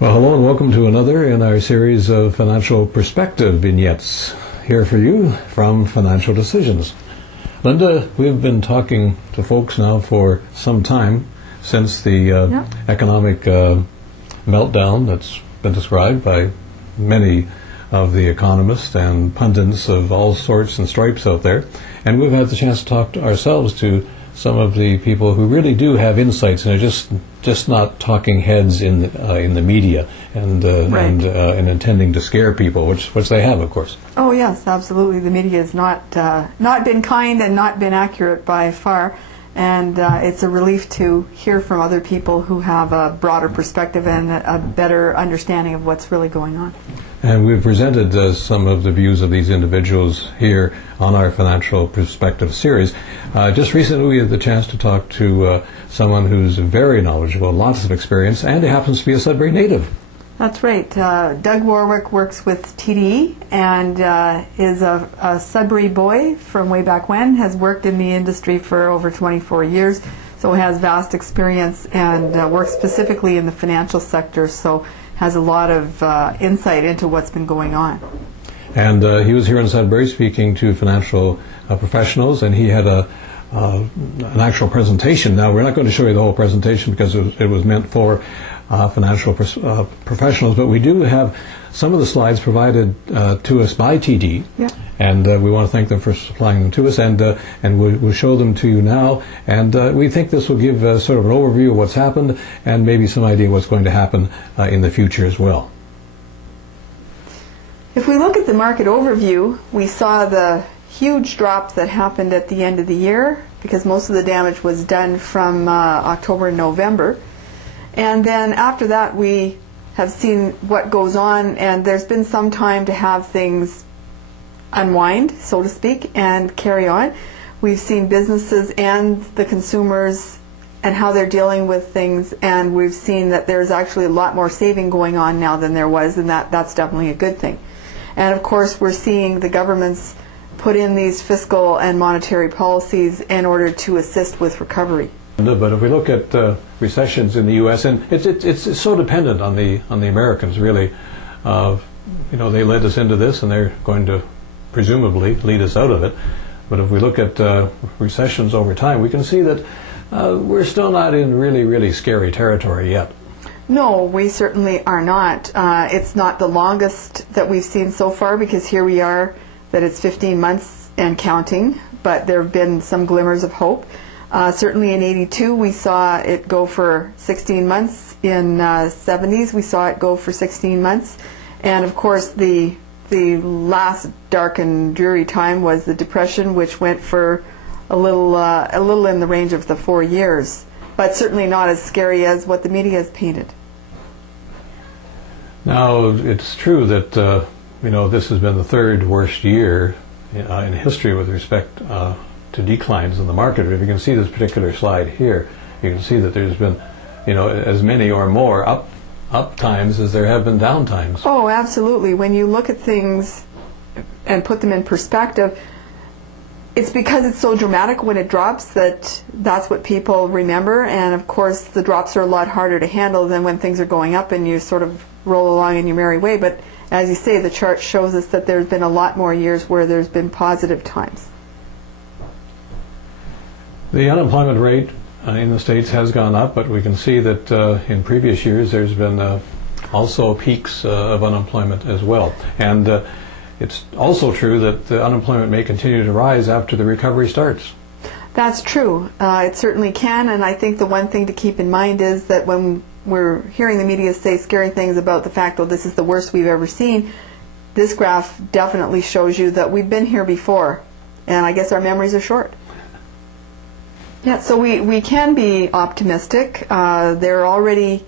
Well, hello and welcome to another in our series of Financial Perspective vignettes here for you from Financial Decisions. Linda, we've been talking to folks now for some time since the economic meltdown that's been described by many of the economists and pundits of all sorts and stripes out there. And we've had the chance to talk to ourselves to some of the people who really do have insights and are just not talking heads in the media and intending to scare people, which they have, of course. Oh yes, absolutely. The media has not been kind and not been accurate by far, and it's a relief to hear from other people who have a broader perspective and a better understanding of what's really going on. And we've presented some of the views of these individuals here on our Financial Perspective series. Just recently we had the chance to talk to someone who's very knowledgeable, lots of experience, and he happens to be a Sudbury native. That's right. Doug Warwick works with TDE and is a Sudbury boy from way back when, has worked in the industry for over 24 years, so has vast experience and works specifically in the financial sector, so has a lot of insight into what's been going on. And he was here in Sudbury speaking to financial professionals, and he had an actual presentation. Now, we're not going to show you the whole presentation because it was meant for financial professionals, but we do have some of the slides provided to us by TD, and we want to thank them for supplying them to us, and we'll show them to you now, and we think this will give sort of an overview of what's happened and maybe some idea what's going to happen in the future as well. If we look at the market overview, we saw the huge drop that happened at the end of the year because most of the damage was done from October and November. And then after that we have seen what goes on, and there's been some time to have things unwind, so to speak, and carry on. We've seen businesses and the consumers and how they're dealing with things, and we've seen that there's actually a lot more saving going on now than there was, and that's definitely a good thing. And of course we're seeing the governments put in these fiscal and monetary policies in order to assist with recovery. But if we look at recessions in the U.S., and it's so dependent on the Americans, really. They led us into this, and they're going to presumably lead us out of it. But if we look at recessions over time, we can see that we're still not in really, really scary territory yet. No, we certainly are not. It's not the longest that we've seen so far, because here we are, that it's 15 months and counting, but there have been some glimmers of hope. Certainly in 82 we saw it go for 16 months. In 70s we saw it go for 16 months. And of course the last dark and dreary time was the Depression, which went for a little in the range of the 4 years, but certainly not as scary as what the media has painted. Now, it's true that this has been the third worst year in history with respect to declines in the market. If you can see this particular slide here, you can see that there's been as many or more up times as there have been down times. Oh, absolutely. When you look at things and put them in perspective, it's because it's so dramatic when it drops that's what people remember, and of course the drops are a lot harder to handle than when things are going up and you sort of roll along in your merry way. But as you say, the chart shows us that there's been a lot more years where there's been positive times. The unemployment rate in the States has gone up, but we can see that in previous years there's been also peaks of unemployment as well. And it's also true that the unemployment may continue to rise after the recovery starts. That's true. It certainly can, and I think the one thing to keep in mind is that when we're hearing the media say scary things about the fact that this is the worst we've ever seen, this graph definitely shows you that we've been here before, and I guess our memories are short. Yeah, so we can be optimistic. There already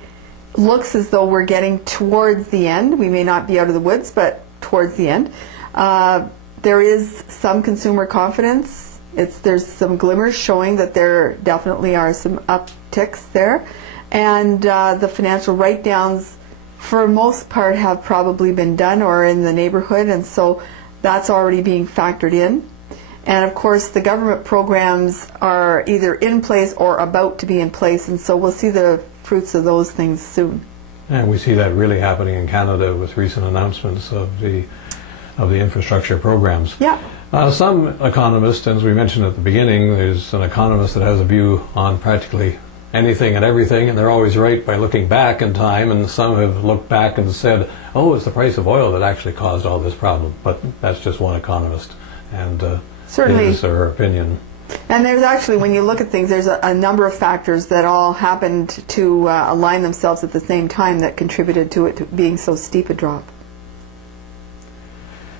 looks as though we're getting towards the end. We may not be out of the woods, but towards the end. There is some consumer confidence. There's some glimmers showing that there definitely are some upticks there. And the financial write-downs, for most part, have probably been done or in the neighborhood, and so that's already being factored in. And of course the government programs are either in place or about to be in place, and so we'll see the fruits of those things soon. And we see that really happening in Canada with recent announcements of the infrastructure programs. Yeah. Some economists, as we mentioned at the beginning, there's an economist that has a view on practically anything and everything, and they're always right by looking back in time, and some have looked back and said, oh, it's the price of oil that actually caused all this problem. But that's just one economist, and certainly his or her opinion. And there's actually, when you look at things, there's a number of factors that all happened to align themselves at the same time that contributed to it being so steep a drop.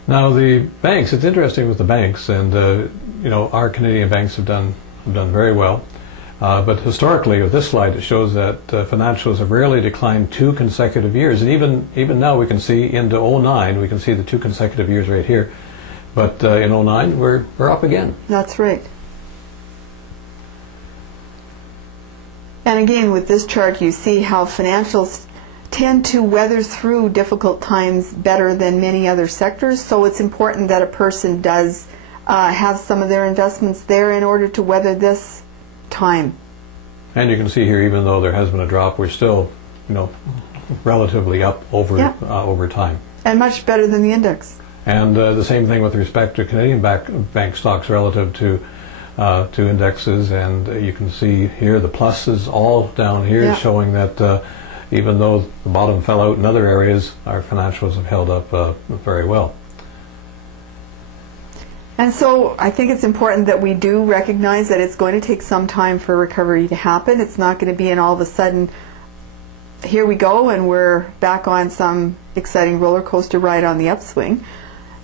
Now the banks, it's interesting with the banks, and our Canadian banks have done very well. But historically, with this slide, it shows that financials have rarely declined 2 consecutive years. And even now, we can see into 2009, we can see the 2 consecutive years right here. But in 2009, we're up again. That's right. And again, with this chart, you see how financials tend to weather through difficult times better than many other sectors. So it's important that a person does have some of their investments there in order to weather this time. And you can see here, even though there has been a drop, we're still, relatively up over time. And much better than the index. And the same thing with respect to Canadian bank stocks relative to indexes. And you can see here the pluses all down here, showing that even though the bottom fell out in other areas, our financials have held up very well. And so I think it's important that we do recognize that it's going to take some time for recovery to happen. It's not going to be an all of a sudden, here we go and we're back on some exciting roller coaster ride on the upswing.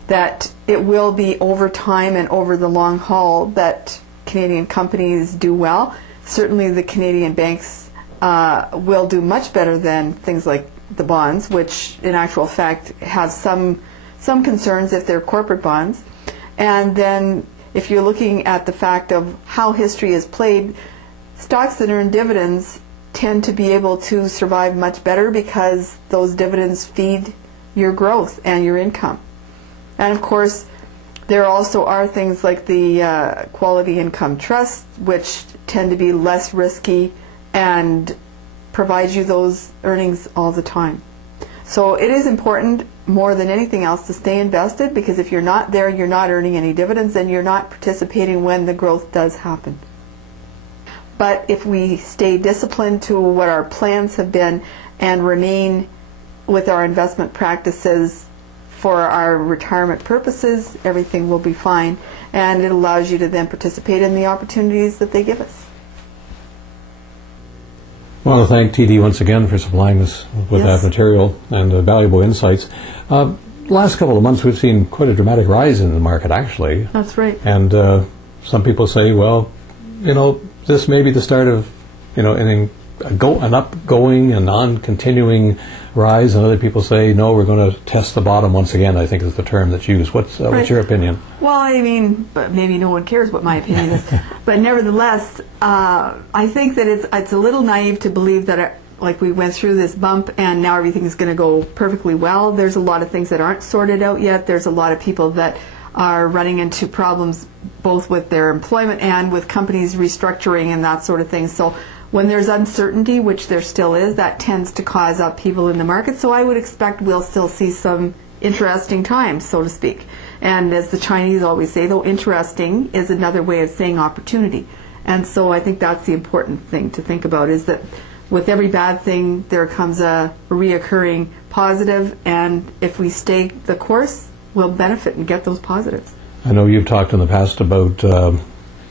That it will be over time and over the long haul that Canadian companies do well. Certainly the Canadian banks will do much better than things like the bonds, which in actual fact have some concerns if they're corporate bonds. And then if you're looking at the fact of how history is played, stocks that earn dividends tend to be able to survive much better because those dividends feed your growth and your income. And of course, there also are things like the quality income trusts, which tend to be less risky and provide you those earnings all the time. So it is important more than anything else to stay invested, because if you're not there, you're not earning any dividends and you're not participating when the growth does happen. But if we stay disciplined to what our plans have been and remain with our investment practices for our retirement purposes, everything will be fine, and it allows you to then participate in the opportunities that they give us. I want to thank TD once again for supplying us with that material and valuable insights. Last couple of months we've seen quite a dramatic rise in the market, actually. That's right. And some people say, well, this may be the start of, an upgoing and non-continuing rise, and other people say, no, we're going to test the bottom once again, I think is the term that's used. What's your opinion? Well, I mean, but maybe no one cares what my opinion is. But nevertheless, I think that it's a little naive to believe that like we went through this bump and now everything is going to go perfectly well. There's a lot of things that aren't sorted out yet. There's a lot of people that are running into problems both with their employment and with companies restructuring and that sort of thing. So when there's uncertainty, which there still is, that tends to cause upheaval in the market. So I would expect we'll still see some interesting times, so to speak. And as the Chinese always say, though, interesting is another way of saying opportunity. And so I think that's the important thing to think about, is that with every bad thing, there comes a reoccurring positive, and if we stay the course, we'll benefit and get those positives. I know you've talked in the past about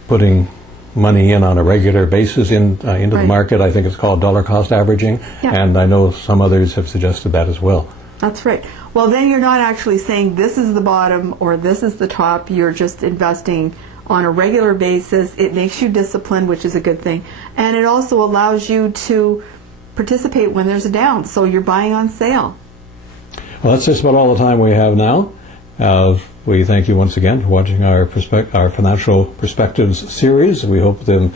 putting money in on a regular basis into the market. I think it's called dollar cost averaging, and I know some others have suggested that as well. That's right. Well, then you're not actually saying this is the bottom or this is the top. You're just investing on a regular basis. It makes you disciplined, which is a good thing, and it also allows you to participate when there's a down, so you're buying on sale. Well, that's just about all the time we have now. We thank you once again for watching our Financial Perspectives series. We hope they've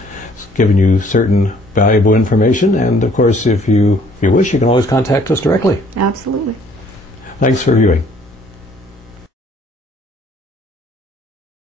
given you certain valuable information, and of course, if you wish, you can always contact us directly. Absolutely. Thanks for viewing.